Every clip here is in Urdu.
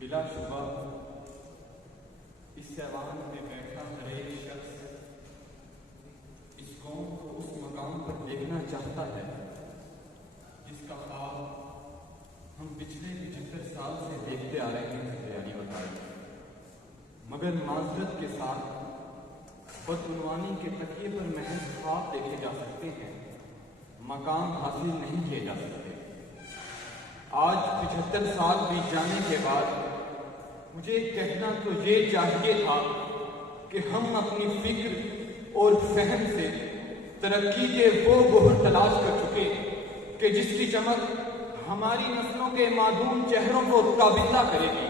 بلا شبہ اس ایوان میں بیٹھا ہر ایک شخص اس قوم کو اس مقام پر دیکھنا چاہتا ہے جس کا خواب ہم پچھلے 75 سال سے دیکھتے آ رہے ہیں تیاری بتائی، مگر معذرت کے ساتھ بدعنوانی کے تکیے پر محض خواب دیکھے جا سکتے ہیں، مقام حاصل نہیں کیے جا سکتے۔ آج 75 سال بیت جانے کے بعد مجھے کہنا تو یہ چاہیے تھا کہ ہم اپنی فکر اور فہم سے ترقی کے وہ گوہر تلاش کر چکے کہ جس کی چمک ہماری نسلوں کے معدوم چہروں کو تابندہ کرے گی،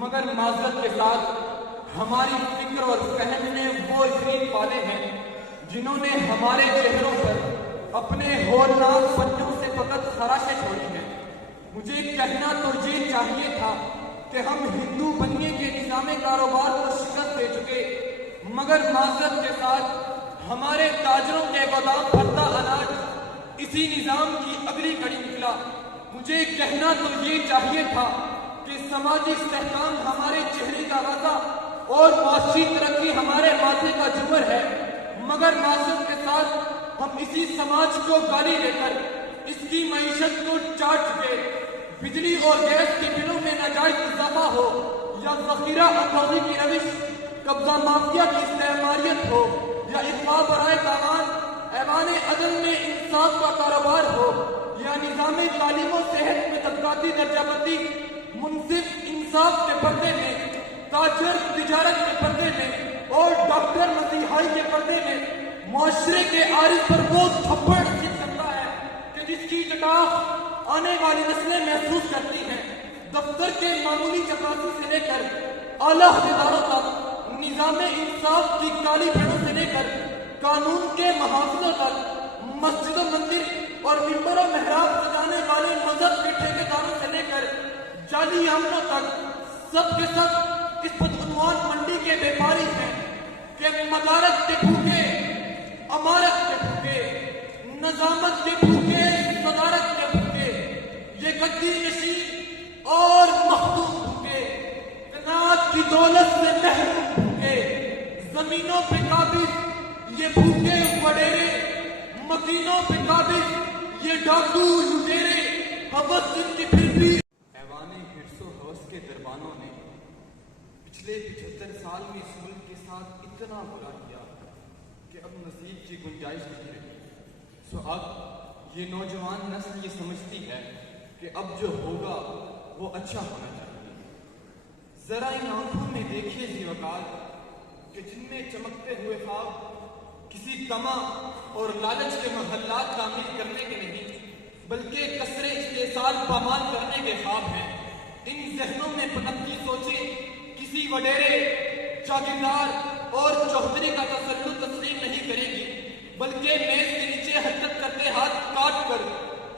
مگر معذرت کے ساتھ ہماری فکر اور فہم نے وہ افرید پالے ہیں جنہوں نے ہمارے چہروں پر اپنے ہولناک پنجوں سے فقط خراشیں چھوڑی ہیں۔ مجھے کہنا تو یہ چاہیے تھا کہ ہم ہندو بننے کے نظام کاروبار کو شکست دے چکے، مگر معذرت کے ساتھ ہمارے تاجروں کے گودام بھرتا اناج اسی نظام کی اگلی کڑی نکلا۔ مجھے کہنا تو یہ چاہیے تھا کہ سماجی استحکام ہمارے چہرے کا غذا اور معاشی ترقی ہمارے ماتھے کا جوہر ہے، مگر معذرت کے ساتھ ہم اسی سماج کو گالی دے کر اس کی معیشت کو چاٹ چکے۔ بجلی اور گیس کے بلوں میں ناجائز اضافہ ہو یا ذخیرہ اندوزی کی روش، قبضہ مافیا کی استعماریت ہو یا اطلاع برائے قانون ایوان عدل میں انصاف کا کاروبار ہو یا نظام تعلیم و صحت میں طبقاتی درجہ بندی، منصف انصاف کے پردے میں، تاجر تجارت کے پردے میں اور ڈاکٹر مسیحائی کے پردے میں معاشرے کے عارض پر وہ تھپڑ کھینچ سکتا ہے کہ جس کی چٹاخ آنے والی نسلیں محسوس کرتی ہیں۔ دفتر کے معمولی چپراسی سے لے کر اعلیٰ عہدیداروں تک، نظام انصاف کی کالی بھیڑوں سے لے کر قانون کے محافظوں تک، مسجد و مندر اور ممبر و محراب سجانے والے مذہب کے ٹھیکیداروں سے لے کر جعلی عملوں تک، سب کے سب اس بدعنوان منڈی کے بیپاری ہیں کہ مدارت کے بھوکے، امارت کے بھوکے، نظامت کے بھوکے، صدارت کے بھوکے، یہ گدی نشین اور مخدوم بھوکے، قناعت کی دولت سے محروم بھوکے، زمینوں پہ قابض یہ بھوکے وڈیرے، مکینوں پہ قابض یہ ڈاکو لٹیرے، حوث جن کی پھر بھی ایوان حرص و حوث کے دربانوں نے پچھلے 75 سال میں اس ملک کے ساتھ اتنا برا کیا کہ اب مزید کی گنجائش نہیں رہی۔ سو اب یہ نوجوان نسل یہ سمجھتی ہے کہ اب جو ہوگا وہ اچھا ہونا چاہیے۔ ذرا ان آنکھوں میں دیکھیے ذی وقار کہ جن میں چمکتے ہوئے خواب کسی طمع اور لالچ کے محلات تعمیر کرنے کے نہیں بلکہ کثرے استحصال پامال کرنے کے خواب ہیں۔ ان ذہنوں میں پنپتی سوچیں کسی وڈیرے، جاگیردار اور چوہدری کا تسلط تسلیم نہیں کرے گی، بلکہ میز کے نیچے حرکت کرتے ہاتھ کاٹ کر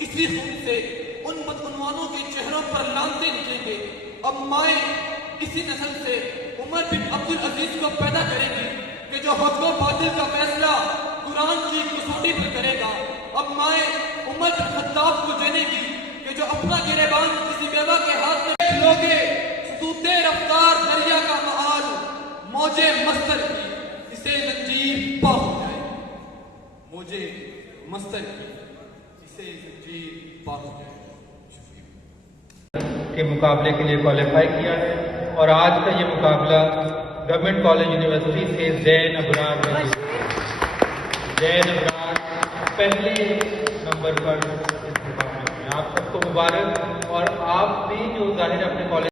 اسی خون سے ان بدعنوانوں کے چہروں پر لانتے نکلیں گے۔ اب مائیں اسی نسل سے عمر بن عبدالعزیز کو پیدا کرے گی کہ جو حق و باطل کا فیصلہ قرآن کی کسوٹی پر کرے گا۔ اب مائیں عمر بن خطاب کو دینے گی کہ جو اپنا گریبان کسی بیوہ کے ہاتھ میں لوگے، خطوط رفتار دریا کا معال، موجے مستر کی اسے زنجیر پا ہو جائے، موجے مستر کی اسے زنجیر پا ہو جائے۔ کے مقابلے کے لیے کوالیفائی کیا ہے اور آج کا یہ مقابلہ گورنمنٹ کالج یونیورسٹی سے زین ابرار نے زین ابرار پہلے نمبر پر اس مقابلے میں۔ آپ سب کو مبارک، اور آپ بھی جو ظاہر اپنے کالج